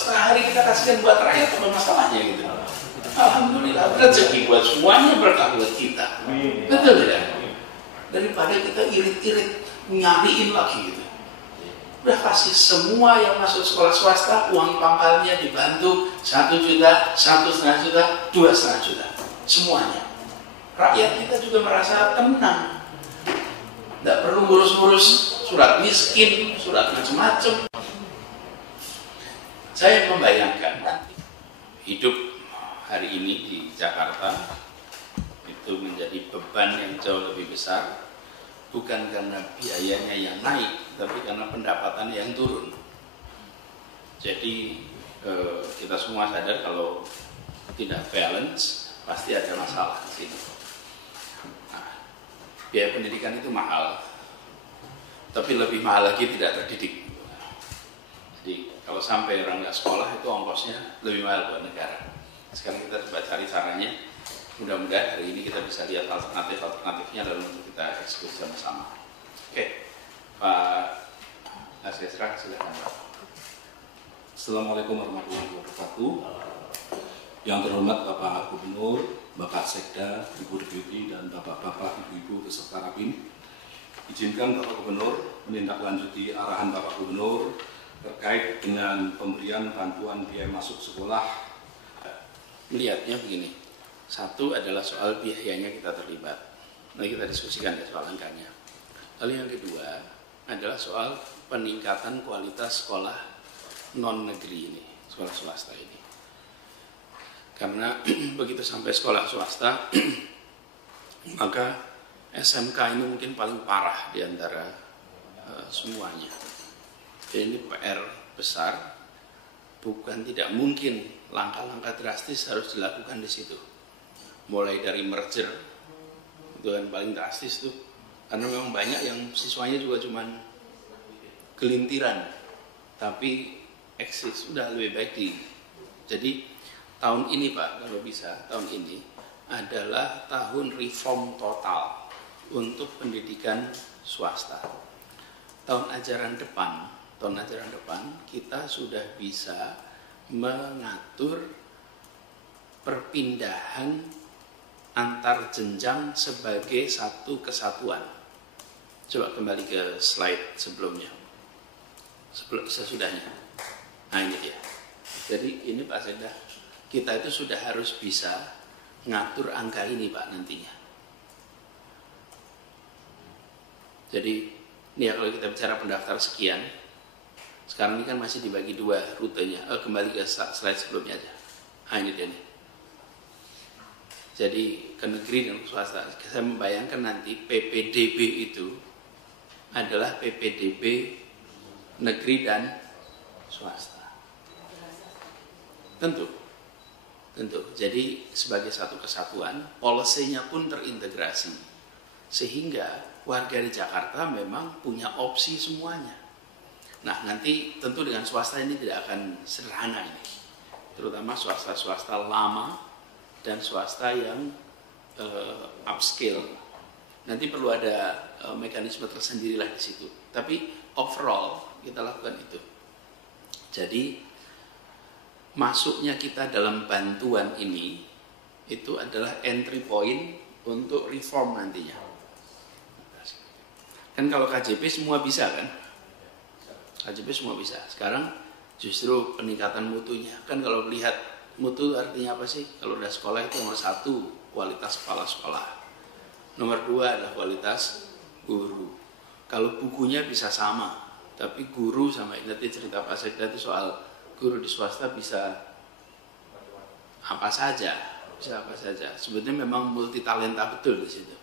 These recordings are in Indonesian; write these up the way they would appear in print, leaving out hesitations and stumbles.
setengah hari kita kasihkan buat rakyat, apa masalahnya gitu. Alhamdulillah, rezeki buat semuanya, berkah buat kita. Betul tidak? Daripada kita irit-irit nyariin lagi gitu. Udah kasih semua yang masuk sekolah swasta, uang pangkalnya dibantu 1 juta, 1,5 juta, 2,5 juta, semuanya. Rakyat kita juga merasa tenang, tidak perlu ngurus-ngurus surat miskin, surat macam-macam. Saya membayangkan hidup hari ini di Jakarta itu menjadi beban yang jauh lebih besar. Bukan karena biayanya yang naik, tapi karena pendapatan yang turun. Jadi kita semua sadar kalau tidak balance, pasti ada masalah di sini. Nah, biaya pendidikan itu mahal, tapi lebih mahal lagi tidak terdidik. Jadi kalau sampai orang nggak sekolah itu ongkosnya lebih mahal buat negara. Sekarang kita coba cari caranya. Mudah-mudahan hari ini kita bisa lihat alternatifnya lalu untuk kita eksekusi sama-sama. Oke, Pak Asesra, silakan Pak. Assalamualaikum warahmatullahi wabarakatuh. Yang terhormat Bapak Gubernur, Bapak Sekda, Ibu Deputi, dan Bapak-Bapak, Ibu-Ibu beserta Rapim. Izinkan Bapak Gubernur menindaklanjuti arahan Bapak Gubernur terkait dengan pemberian bantuan biaya masuk sekolah. Melihatnya begini. Satu adalah soal biayanya kita terlibat. Nanti kita diskusikan ya soal angkanya. Lalu yang kedua adalah soal peningkatan kualitas sekolah non-negeri ini, sekolah swasta ini. Karena begitu sampai sekolah swasta, maka SMK ini mungkin paling parah di antara semuanya. Jadi ini PR besar, bukan tidak mungkin langkah-langkah drastis harus dilakukan di situ. Mulai dari merger, itu kan paling drastis tuh, karena memang banyak yang siswanya juga cuman gelintiran, tapi eksis, udah lebih baik di. Jadi tahun ini Pak, kalau bisa tahun ini adalah tahun reform total untuk pendidikan swasta. Tahun ajaran depan kita sudah bisa mengatur perpindahan antar jenjang sebagai satu kesatuan. Coba kembali ke slide sebelumnya, sesudahnya. Nah ini dia. Jadi ini Pak Sekda, kita itu sudah harus bisa ngatur angka ini Pak nantinya. Jadi ini ya, kalau kita bicara pendaftar sekian, sekarang ini kan masih dibagi 2 rutenya. Kembali ke slide sebelumnya aja. Nah ini dia nih. Jadi ke negeri dan swasta, saya membayangkan nanti PPDB itu adalah PPDB negeri dan swasta. Tentu. Jadi sebagai satu kesatuan, polisinya pun terintegrasi. Sehingga warga di Jakarta memang punya opsi semuanya. Nah nanti tentu dengan swasta ini tidak akan sederhana ini. Terutama swasta-swasta lama dan swasta yang upscale. Nanti perlu ada mekanisme tersendirilah di situ. Tapi overall kita lakukan itu. Jadi masuknya kita dalam bantuan ini itu adalah entry point untuk reform nantinya. Kan kalau KJP semua bisa kan? KJP semua bisa. Sekarang justru peningkatan mutunya. Kan kalau melihat mutu artinya apa sih? Kalau udah sekolah itu nomor 1 kualitas kepala sekolah, nomor 2 adalah kualitas guru. Kalau bukunya bisa sama, tapi guru sama nanti cerita Pak Sekda itu soal guru di swasta bisa apa saja, Sebetulnya memang multi talenta betul di situ.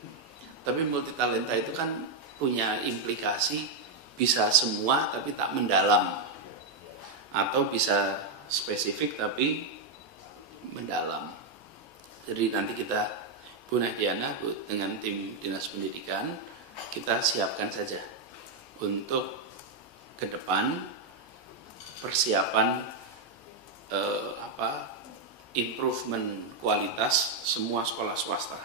Tapi multi talenta itu kan punya implikasi bisa semua tapi tak mendalam, atau bisa spesifik tapi mendalam. Jadi nanti kita Bu Nahdiana dengan tim Dinas Pendidikan kita siapkan saja untuk ke depan persiapan improvement kualitas semua sekolah swasta.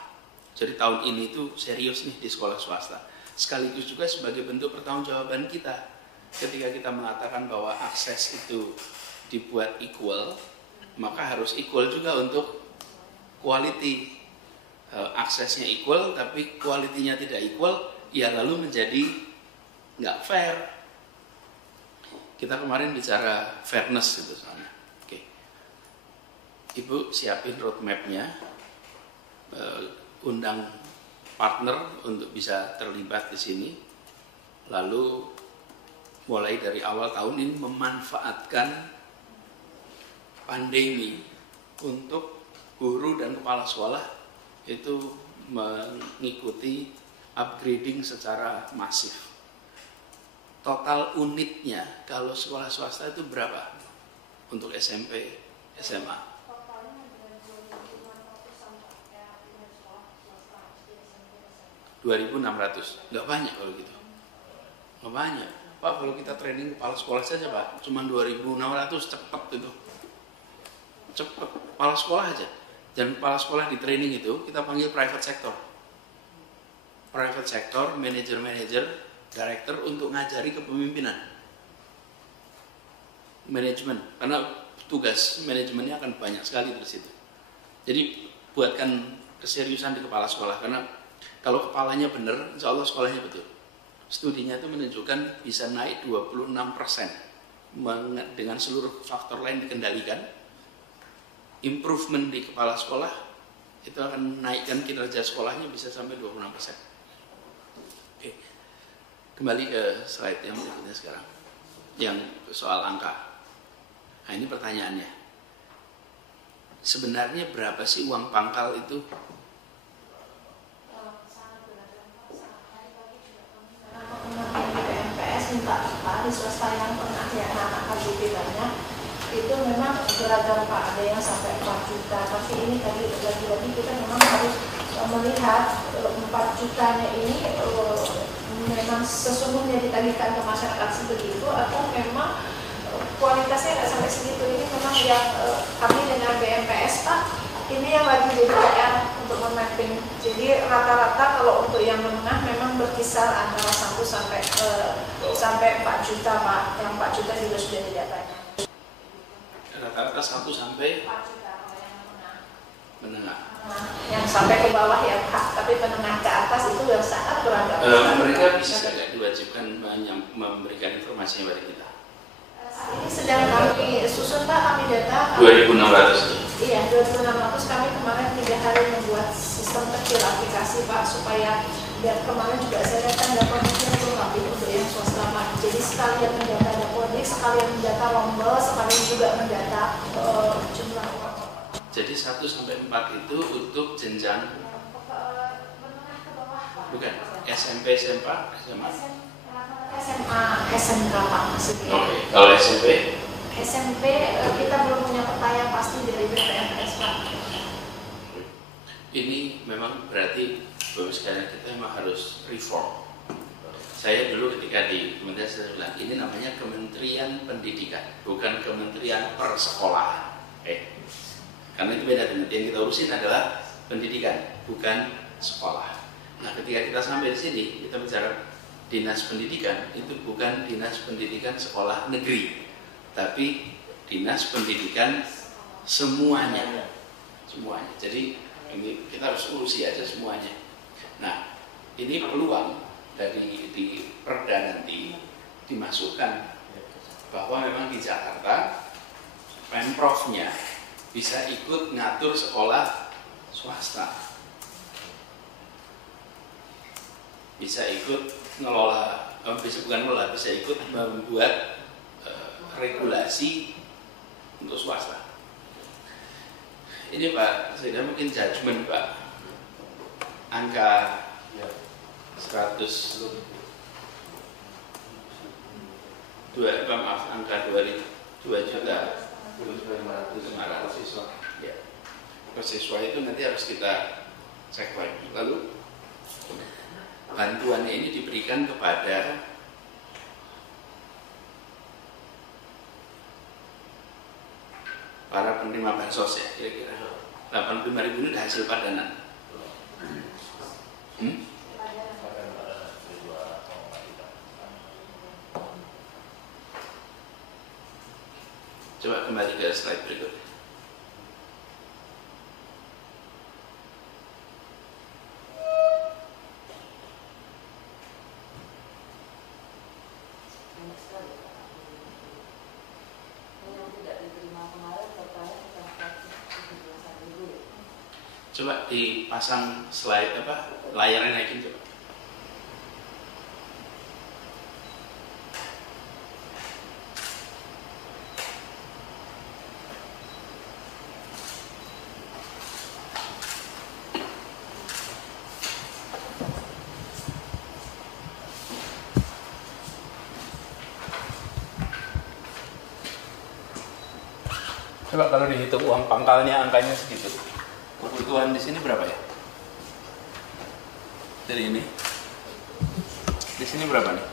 Jadi tahun ini tuh serius nih di sekolah swasta. Sekaligus juga sebagai bentuk pertanggungjawaban kita ketika kita mengatakan bahwa akses itu dibuat equal, maka harus equal juga untuk quality. Aksesnya equal tapi kualitinya tidak equal, ya lalu menjadi nggak fair. Kita kemarin bicara fairness gitu soalnya. Oke. Ibu siapin roadmap-nya, undang partner untuk bisa terlibat di sini, lalu mulai dari awal tahun ini memanfaatkan pandemi untuk guru dan kepala sekolah itu mengikuti upgrading secara masif. Total unitnya kalau sekolah swasta itu berapa untuk SMP, SMA? 2.600, nggak banyak kalau gitu, nggak banyak. Pak, kalau kita training kepala sekolah saja Pak, cuma 2.600, cepet itu, cepet kepala sekolah aja. Dan kepala sekolah di training itu kita panggil private sector, manager, director untuk ngajari kepemimpinan, manajemen, karena tugas manajemennya akan banyak sekali di situ. Jadi buatkan keseriusan di kepala sekolah, karena kalau kepalanya benar, insya Allah sekolahnya betul. Studinya itu menunjukkan bisa naik 26% dengan seluruh faktor lain dikendalikan. Improvement di kepala sekolah itu akan naikkan kinerja sekolahnya bisa sampai 26%. Oke. Kembali ke slide yang berikutnya sekarang, yang soal angka. Nah ini pertanyaannya, sebenarnya berapa sih uang pangkal itu? BMPS minta di swasta yang pernah ya anak KBP banyak itu memang beragam Pak, ada yang sampai 4 juta, tapi ini tadi lagi-lagi kita memang harus melihat 4 jutanya ini memang sesungguhnya ditagihkan ke masyarakat sebegitu atau memang kualitasnya nggak sampai segitu. Ini memang yang kami dengan BMPS Pak, ini yang lagi jadi PR untuk memapping. Jadi rata-rata kalau untuk yang menengah memang berkisar antara 1 sampai 4 juta Pak, yang 4 juta juga sudah tidak banyak. Rata-rata 1 sampai 4 juta kalau yang menengah. Yang sampai ke bawah ya Kak, tapi menengah ke atas itu yang sangat beragam. Mereka bisa tidak diwajibkan memberikan informasi kepada kita? Saat ini sedang kami susun Pak, kami data 2.600. Iya, 2.600 kami kemarin 3 hari membuat sistem kecil aplikasi Pak, supaya biar kemarin juga saya datang dapodik itu lebih untuk yang swasta Pak. Jadi sekalian mendata dapodik, sekalian mendata rombel, sekalian juga mendata jumlah uang. Jadi 1 sampai 4 itu untuk jenjang menengah ke bawah Pak. bukan SMP, SMA? SMA, SMK Pak maksudnya. Oke, kalau SMP? SMP kita belum punya peta yang pasti dari BPMPS Pak. Ini memang berarti Bapak sekalian kita memang harus reform. Saya dulu ketika di Kementerian saya bilang ini namanya Kementerian Pendidikan, bukan Kementerian Persekolahan. Karena itu beda, yang kita urusin adalah pendidikan, bukan sekolah. Nah, ketika kita sampai di sini, kita bicara dinas pendidikan, itu bukan dinas pendidikan sekolah negeri, tapi dinas pendidikan semuanya. Jadi ini kita harus urusi aja semuanya. Nah, ini peluang dari di Perda nanti dimasukkan bahwa memang di Jakarta Pemprovnya bisa ikut ngatur sekolah swasta, bisa ikut ngelola, bisa ikut membuat regulasi untuk swasta. Ini Pak, saya mungkin judgement Pak, angka 2 juta 500 siswa. Ya. Siswa itu nanti harus kita cek lagi. Lalu bantuannya ini diberikan kepada para penerima bansos ya, kira-kira 85.000 ini udah hasil padanan. Coba kembali ke slide berikutnya. Coba dipasang slide layarnya naikin coba. Coba kalau dihitung uang pangkalnya angkanya segitu. Kebutuhan di sini berapa ya? Jadi ini. Di sini berapa nih?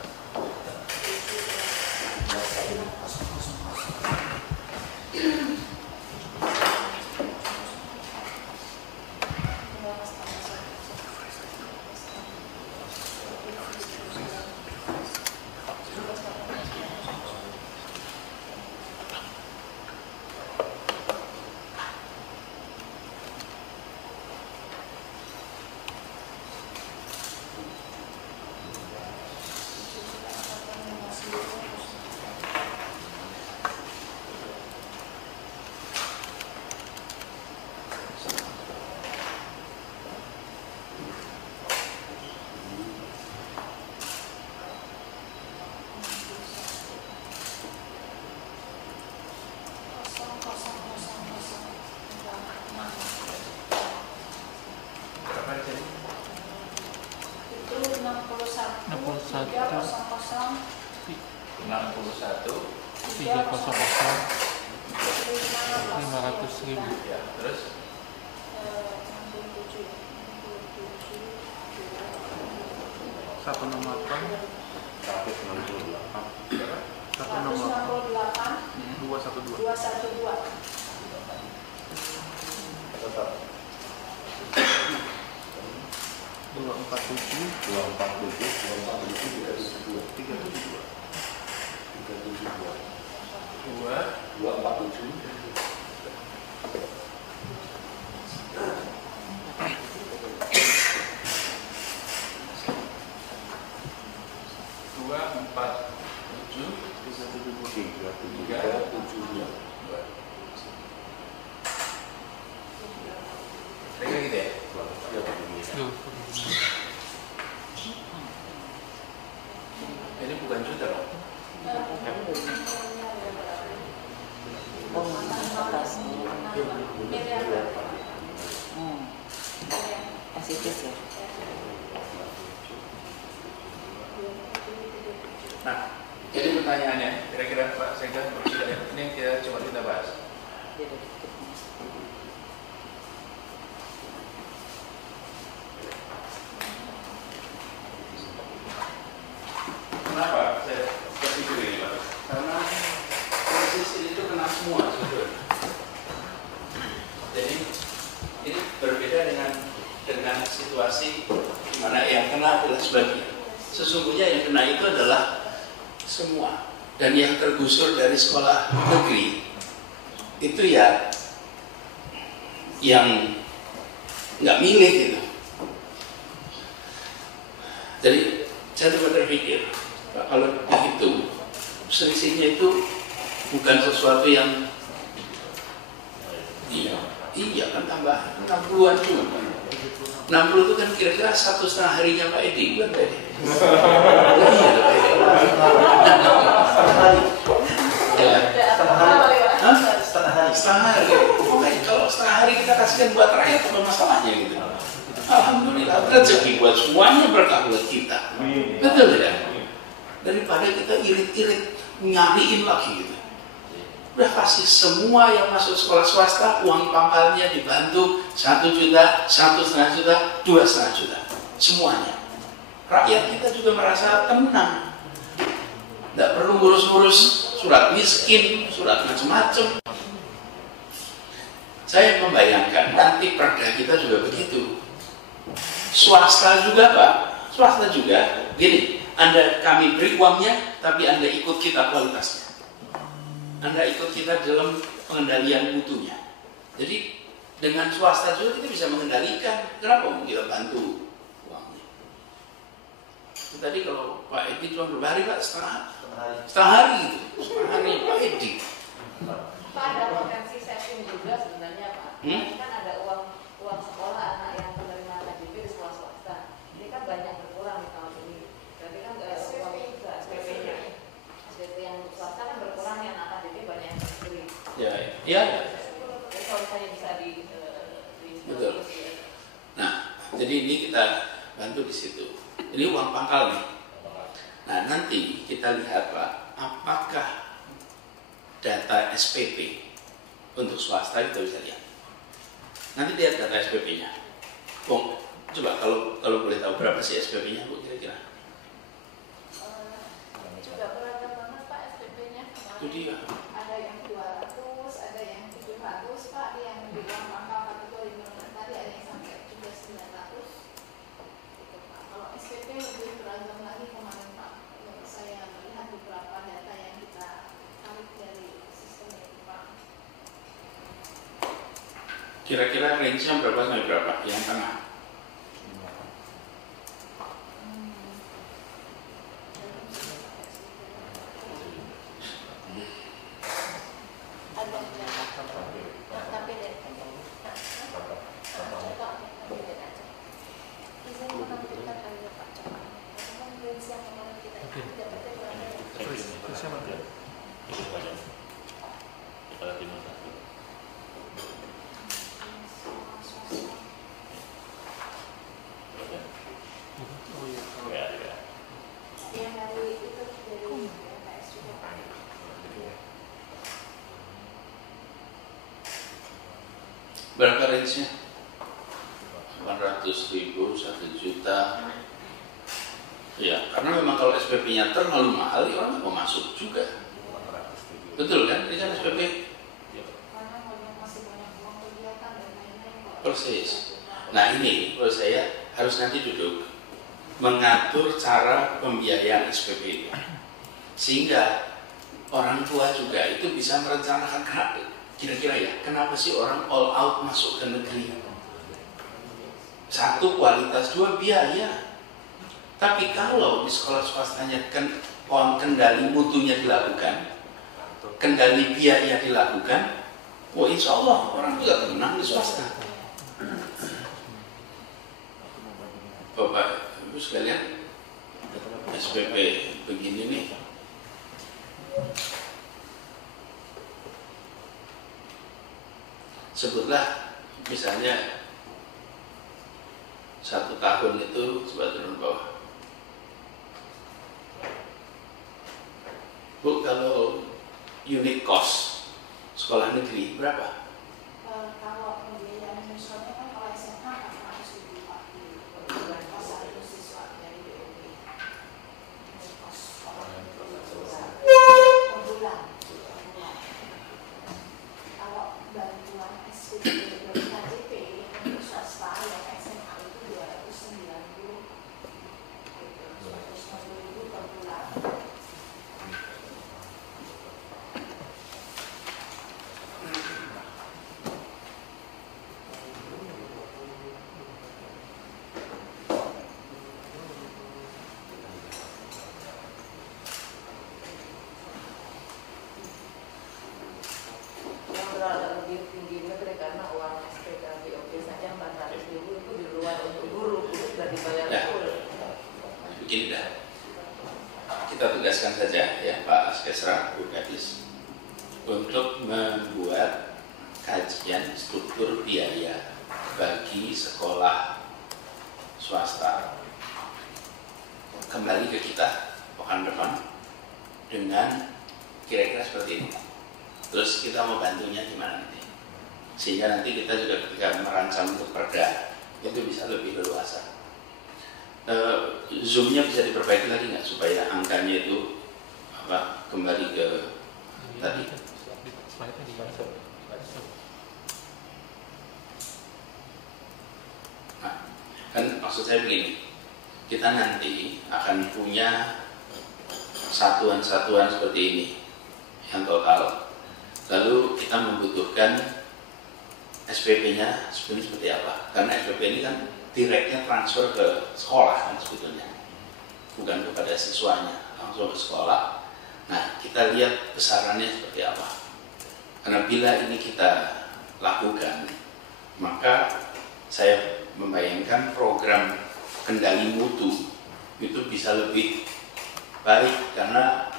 Ya, terus 60 itu kan kira-kira 1,5 harinya Pak Edi, bukan Pak Edi? Iya, Pak Edi. Setengah hari. Kalau setengah hari kita kasihkan buat rakyat, apa masalahnya gitu? Alhamdulillah, rezeki buat semuanya, berkah buat kita. Betul ya? Daripada kita irit-irit nyariin lagi gitu. Udah kasih semua yang masuk sekolah swasta, uang pangkalnya dibantu 1 juta, 1,5 juta, 2,5 juta, semuanya. Rakyat kita juga merasa tenang, tidak perlu ngurus-ngurus surat miskin, surat macam-macam. Saya membayangkan nanti perda kita juga begitu. Swasta juga Pak, swasta juga. Gini, kami beri uangnya, tapi Anda ikut kita kualitasnya. Anda ikut kita dalam pengendalian mutunya. Jadi dengan swasta juga kita bisa mengendalikan. Kenapa mau kita bantu uangnya? Tadi kalau Pak Edi cuma berapa hari Pak? Setengah hari gitu. Setengah hari Pak Edi. Pak, ada potensi saving juga sebenarnya Pak. Ini kan ada uang sekolah anak yang menerima KJP di sekolah swasta. Ini kan banyak berkurang di tahun ini. Berarti kan uang juga SPP-nya. SPP yang swasta kan berkurang, yang anak KJP banyak yang tersebut. Ya. Jadi kalau misalnya bisa Betul. Nah, jadi ini kita bantu di situ. Ini uang pangkal nih. Nah, nanti kita lihat Pak, apakah data SPP untuk swasta kita bisa lihat. Nanti lihat data SPP-nya. Coba kalau boleh tahu berapa sih SPP-nya Bu kira-kira? Juga beragam banget Pak SPP-nya. Itu dia. Ada yang 200, ada yang 700 Pak, yang di uang pangkal kategori menengah tadi ada yang sampai juga 900. Gitu, Pak. Kalau SPP lebih beragam lagi kemarin Pak. Saya melihat beberapa data yang kita tarik dari sistem itu Pak. Kira-kira range-nya berapa sampai berapa? Yang tengah. Berapa range-nya? 800.000, 1 juta. Ya, karena memang kalau SPP-nya terlalu mahal, ya orang mau masuk juga. Betul kan? Ini kan SPP. Persis. Nah ini, menurut saya harus nanti duduk mengatur cara pembiayaan SPP itu, sehingga orang tua juga itu bisa merencanakan kira-kira ya, kenapa sih orang all out masuk ke negeri? 1 kualitas, 2 biaya. Tapi kalau di sekolah swastanya kendali mutunya dilakukan, kendali biaya dilakukan, insya Allah orang juga tenang di swasta. Bapak Ibu sekalian, SPP begini nih. Sebutlah misalnya 1 tahun itu, coba turun bawah. Bu, kalau unit cost sekolah negeri berapa? Kalau pembiayaan misalnya kan kalau SMA 400.000 Pak di bulan kos 1 siswa dari BOP. Kos per bulan. Kalau bantuan SPP dari KJP untuk swasta yang SMA itu 290, 250.000 per bulan. yang berada lebih tinggi negeri karena uang SPK BOP saja 400.000 itu di luar untuk guru sudah dibayar full. Begini dah, kita tegaskan saja ya Pak Askesra, Bu Kadis, untuk membuat kajian struktur biaya bagi sekolah swasta. Kembali ke kita pekan depan dengan kira-kira seperti ini. Terus kita mau bantunya gimana nanti? Sehingga nanti kita juga ketika merancang untuk perda itu bisa lebih leluasa. Zoom-nya bisa diperbaiki lagi nggak supaya angkanya itu kembali ke tadi? Nah, kan maksud saya begini, kita nanti akan punya satuan-satuan seperti ini yang total Lalu kita membutuhkan SPP-nya seperti apa? Karena SPP ini kan direknya transfer ke sekolah kan sebetulnya, bukan kepada siswanya, langsung ke sekolah. Nah, kita lihat besarannya seperti apa. Karena bila ini kita lakukan, maka saya membayangkan program kendali mutu itu bisa lebih baik karena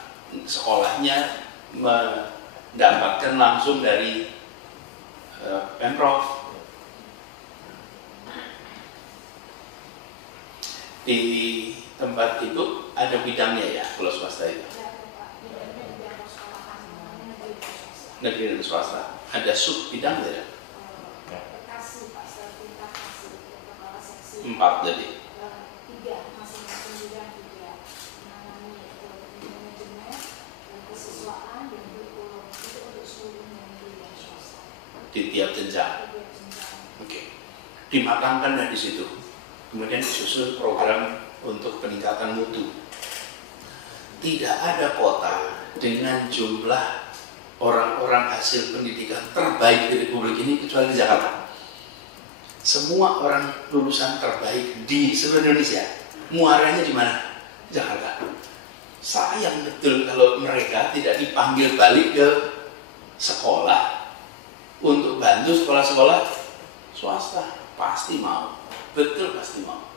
sekolahnya mendapatkan langsung dari Pemprov. Di tempat itu ada bidangnya ya, kalau swasta itu. Negeri dan swasta. Ada sub bidang tidak? 4 jadi. 3 masing-masing bidang 3 menangani manajemen dan kesiswaan dan kurikulum itu untuk seluruh negeri dan swasta. Di tiap jenjang. Oke. Dimatangkan dari situ. Kemudian disusun program untuk peningkatan mutu. Tidak ada kota dengan jumlah orang-orang hasil pendidikan terbaik di Republik ini kecuali di Jakarta. Semua orang lulusan terbaik di seluruh Indonesia, muaranya di mana? Jakarta. Sayang betul kalau mereka tidak dipanggil balik ke sekolah untuk bantu sekolah-sekolah swasta. Pasti mau. Betul pasti mau.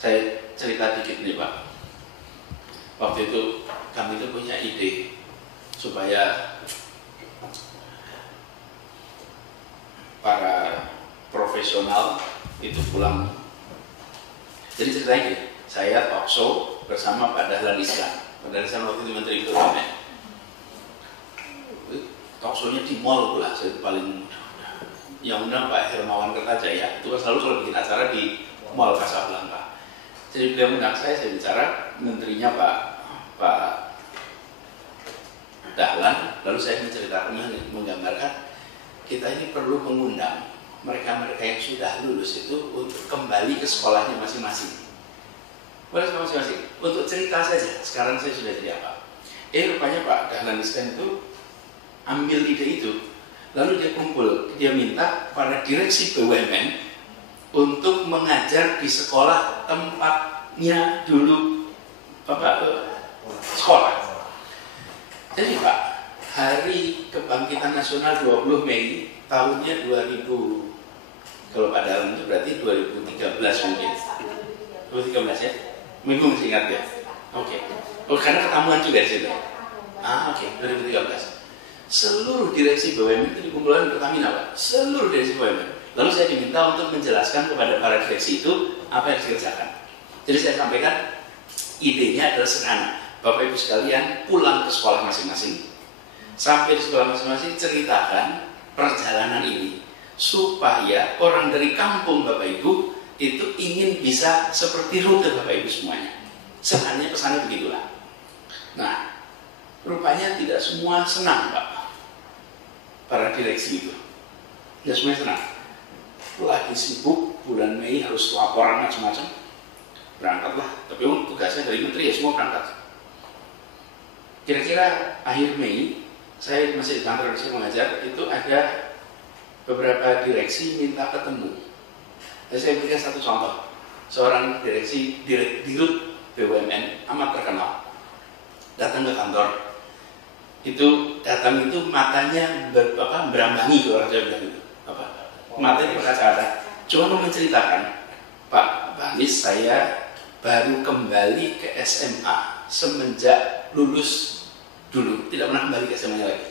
Saya cerita dikit nih Pak. Waktu itu kami itu punya ide supaya para profesional itu pulang. Jadi ceritanya gini, saya talk show bersama Pak Dahlan Iskan. Pak Dahlan Iskan waktu itu Menteri BUMN. Talk show-nya di mall pula, saya paling yang undang Pak Hermawan Kertajaya, itu kan selalu bikin acara di Mall Casablanca. Jadi beliau undang saya bicara, menterinya Pak Dahlan, lalu saya menceritakan, menggambarkan kita ini perlu mengundang mereka-mereka yang sudah lulus itu untuk kembali ke sekolahnya masing-masing. Boleh sekolah masing-masing, untuk cerita saja, sekarang saya sudah jadi apa. Rupanya Pak Dahlan Iskan itu ambil ide itu, lalu dia kumpul, dia minta para direksi BUMN untuk mengajar di sekolah tempatnya dulu sekolah. Jadi Pak, Hari Kebangkitan Nasional 20 Mei tahunnya 2000, kalau Pak Dahlan itu berarti 2013 mungkin. 2013 ya? Minggu masih ingat ya? Oke. Oh, karena ketemuan juga di situ. Oke, 2013. Seluruh direksi BUMN itu dikumpulkan Pertamina Pak. Seluruh direksi BUMN. Lalu saya diminta untuk menjelaskan kepada para direksi itu apa yang dikerjakan. Jadi saya sampaikan idenya adalah sederhana. Bapak Ibu sekalian pulang ke sekolah masing-masing. Sampai di sekolah masing-masing ceritakan perjalanan ini supaya orang dari kampung Bapak Ibu itu ingin bisa seperti rute Bapak Ibu semuanya. Sebenarnya pesannya begitulah. Nah, rupanya tidak semua senang Pak. Para direksi itu tidak semuanya senang. Lagi sibuk bulan Mei harus laporan macam-macam. Berangkatlah, tapi tugasnya dari menteri ya semua berangkat. Kira-kira akhir Mei, saya masih di kantor saya mengajar, itu ada beberapa direksi minta ketemu. Dan saya berikan satu contoh. Seorang direksi dirut BUMN amat terkenal datang ke kantor. Itu datang itu matanya berambangi kalau orang Jawa bilang itu. Matanya berkaca-kaca. Cuma mau menceritakan, Pak Anies, saya baru kembali ke SMA semenjak lulus dulu, tidak pernah kembali ke SMA lagi.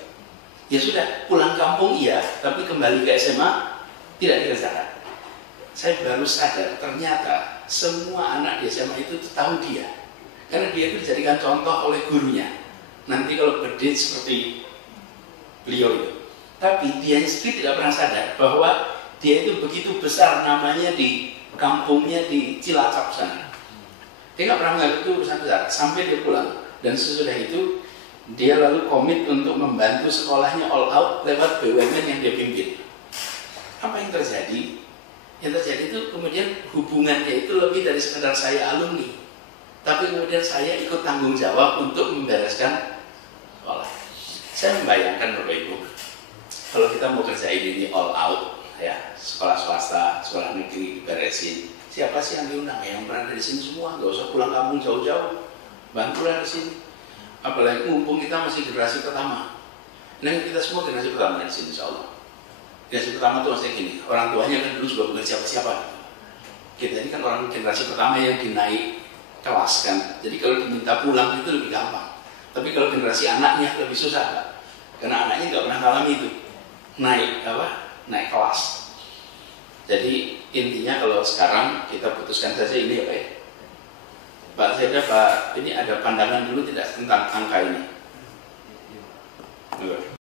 Ya sudah, pulang kampung iya, tapi kembali ke SMA tidak dikerjakan. Saya baru sadar ternyata semua anak di SMA itu tahu dia, karena dia itu dijadikan contoh oleh gurunya. Nanti kalau berdiri seperti beliau itu, tapi dia sendiri tidak pernah sadar bahwa dia itu begitu besar namanya di kampungnya di Cilacap sana. Dia nggak pernah menganggap itu urusan besar sampai dia pulang, dan sesudah itu dia lalu komit untuk membantu sekolahnya all out lewat BUMN yang dia pimpin. Apa yang terjadi? Yang terjadi itu kemudian hubungannya itu lebih dari sekedar saya alumni, tapi kemudian saya ikut tanggung jawab untuk membereskan sekolah. Saya membayangkan Bapak Ibu, kalau kita mau kerjain ini all out, ya sekolah swasta, sekolah negeri diberesin, siapa sih yang diundang? Yang berada di sini semua, nggak usah pulang kampung jauh-jauh, bantulah di sini. Apalagi mumpung kita masih generasi pertama. Nah kita semua generasi pertama di sini, insya Allah. Generasi pertama itu maksudnya gini, orang tuanya kan dulu juga bukan siapa-siapa. Kita ini kan orang generasi pertama yang dinaik kelas kan. Jadi kalau diminta pulang itu lebih gampang. Tapi kalau generasi anaknya lebih susah, Pak. Karena anaknya nggak pernah ngalami itu. Naik kelas. Jadi intinya kalau sekarang kita putuskan saja ini ya Pak ya. Pak Zeda, Pak, ini ada pandangan dulu tidak tentang angka ini?